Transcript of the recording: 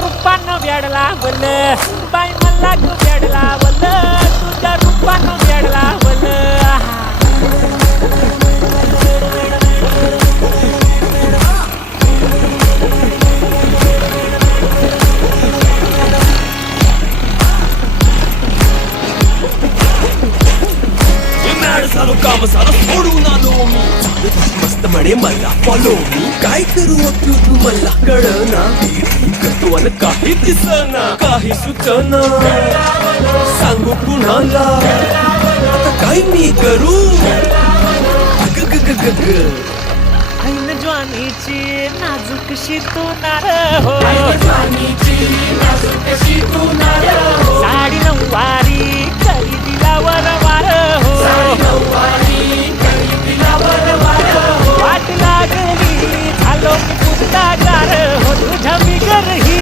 रूपानं वेडला वल बाई मला ग वेडला वल तुझ्या रूपानं वेडला वल झालो काम सारा सोडून आलो मी मस्त म्हणे मला फॉलो मी काय करू तू तू मला कळना करतो आणि काही दिसना काही सुचना सांगू कुणाला आता काय मी करू ग ग ग ग ग ऐन ज्वानीची नाजूक शी तू नार हो